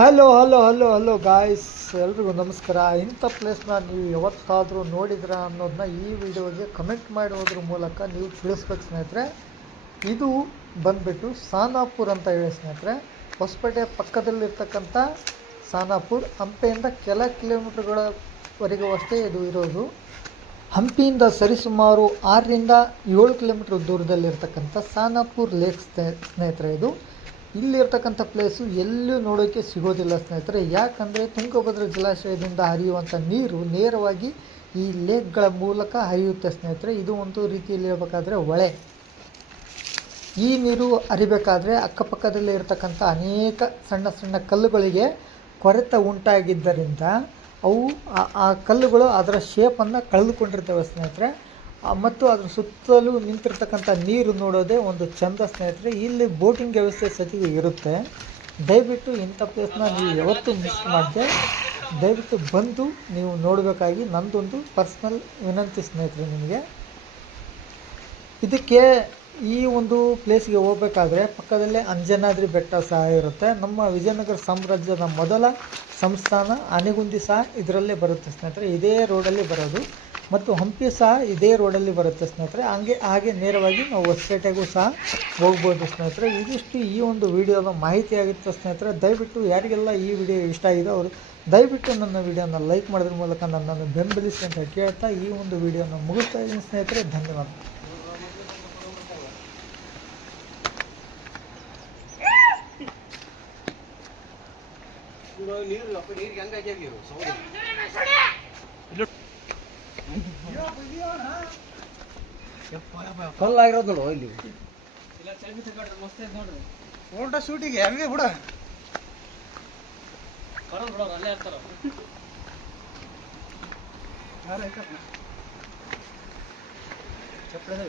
Hello hello hello hello guys, ಎಲ್ರಿಗೂ ನಮಸ್ಕಾರ. ಇಂಥ ಪ್ಲೇಸ್ನ ನೀವು ಯಾವತ್ತಾದರೂ ನೋಡಿದ್ರ ಅನ್ನೋದನ್ನ ಈ ವಿಡಿಯೋಗೆ ಕಮೆಂಟ್ ಮಾಡೋದ್ರ ಮೂಲಕ ನೀವು ತಿಳಿಸ್ಬೇಕು ಸ್ನೇಹಿತರೆ. ಇದು ಬಂದುಬಿಟ್ಟು ಸಾನಾಪುರ್ ಅಂತ ಹೇಳಿ ಸ್ನೇಹಿತರೆ. ಹೊಸಪೇಟೆ ಪಕ್ಕದಲ್ಲಿರ್ತಕ್ಕಂಥ ಸಾನಾಪುರ್. ಹಂಪೆಯಿಂದ ಕೆಲ ಕಿಲೋಮೀಟ್ರ್ಗಳವರೆಗೂ ಅಷ್ಟೇ ಇದು ಇರೋದು. ಹಂಪಿಯಿಂದ ಸರಿಸುಮಾರು 6ರಿಂದ 7 ಕಿಲೋಮೀಟ್ರ್ ದೂರದಲ್ಲಿರ್ತಕ್ಕಂಥ ಸಾನಾಪುರ್ ಲೇಕ್ ಸ್ನೇಹಿತರೆ. ಇದು ಇಲ್ಲಿರ್ತಕ್ಕಂಥ ಪ್ಲೇಸು ಎಲ್ಲೂ ನೋಡೋಕ್ಕೆ ಸಿಗೋದಿಲ್ಲ ಸ್ನೇಹಿತರೆ. ಯಾಕಂದರೆ ತುಂಗಭದ್ರಾ ಜಲಾಶಯದಿಂದ ಹರಿಯುವಂಥ ನೀರು ನೇರವಾಗಿ ಈ ಲೇಕ್ಗಳ ಮೂಲಕ ಹರಿಯುತ್ತೆ ಸ್ನೇಹಿತರೆ. ಇದು ಒಂದು ರೀತಿಯಲ್ಲಿ ಹೇಳ್ಬೇಕಾದ್ರೆ ಹೊಳೆ. ಈ ನೀರು ಹರಿಬೇಕಾದ್ರೆ ಅಕ್ಕಪಕ್ಕದಲ್ಲೇ ಇರತಕ್ಕಂಥ ಅನೇಕ ಸಣ್ಣ ಸಣ್ಣ ಕಲ್ಲುಗಳಿಗೆ ಕೊರೆತ ಉಂಟಾಗಿದ್ದರಿಂದ ಅವು ಆ ಕಲ್ಲುಗಳು ಅದರ ಶೇಪನ್ನು ಕಳೆದುಕೊಂಡಿರ್ತವೆ ಸ್ನೇಹಿತರೆ. ಮತ್ತು ಅದ್ರ ಸುತ್ತಲೂ ನಿಂತಿರ್ತಕ್ಕಂಥ ನೀರು ನೋಡೋದೇ ಒಂದು ಚಂದ ಸ್ನೇಹಿತರೆ. ಇಲ್ಲಿ ಬೋಟಿಂಗ್ ವ್ಯವಸ್ಥೆ ಸತಿಗೆ ಇರುತ್ತೆ. ದಯವಿಟ್ಟು ಇಂಥ ಪ್ಲೇಸ್ನ ನೀವು ಯಾವತ್ತೂ ಮಿಸ್ ಮಾಡದೆ ದಯವಿಟ್ಟು ಬಂದು ನೀವು ನೋಡಬೇಕಾಗಿ ನಂದೊಂದು ಪರ್ಸ್ನಲ್ ವಿನಂತಿ ಸ್ನೇಹಿತರೆ ನಿಮಗೆ. ಇದಕ್ಕೆ ಈ ಒಂದು ಪ್ಲೇಸ್ಗೆ ಹೋಗಬೇಕಾದ್ರೆ ಪಕ್ಕದಲ್ಲೇ ಅಂಜನಾದ್ರಿ ಬೆಟ್ಟ ಸಹ ಇರುತ್ತೆ. ನಮ್ಮ ವಿಜಯನಗರ ಸಾಮ್ರಾಜ್ಯದ ಮೊದಲ ಸಂಸ್ಥಾನ ಆನೆಗುಂದಿ ಸಹ ಇದರಲ್ಲೇ ಬರುತ್ತೆ ಸ್ನೇಹಿತರೆ. ಇದೇ ರೋಡಲ್ಲಿ ಬರೋದು. ಮತ್ತು ಹಂಪಿ ಸಹ ಇದೇ ರೋಡಲ್ಲಿ ಬರುತ್ತೆ ಸ್ನೇಹಿತರೆ. ಹಾಗೆ ನೇರವಾಗಿ ನಾವು ಹೊಸಪೇಟೆಗೂ ಸಹ ಹೋಗ್ಬೋದು ಸ್ನೇಹಿತರೆ. ಇದಿಷ್ಟು ಈ ಒಂದು ವಿಡಿಯೋದ ಮಾಹಿತಿ ಆಗಿರುತ್ತೆ ಸ್ನೇಹಿತರೆ. ದಯವಿಟ್ಟು ಯಾರಿಗೆಲ್ಲ ಈ ವಿಡಿಯೋ ಇಷ್ಟ ಆಗಿದೆ ಅವರು ದಯವಿಟ್ಟು ನನ್ನ ವಿಡಿಯೋನ ಲೈಕ್ ಮಾಡೋದ್ರ ಮೂಲಕ ನನ್ನನ್ನು ಬೆಂಬಲಿಸಿ ಅಂತ ಕೇಳ್ತಾ ಈ ಒಂದು ವಿಡಿಯೋನ ಮುಗಿಸ್ತಾ ಇದ್ದೀನಿ ಸ್ನೇಹಿತರೆ. ಧನ್ಯವಾದ. ಫುಲ್ ಆಗಿರೋದು ನೋಡು ಇಲ್ಲಿ ಫೋಟೋ ಶೂಟಿಗೆ ಹಂಗೆ ಬಿಡ ಅಲ್ಲೇ ಇರ್ತಾರ. ಚಪ್ಪಲಿ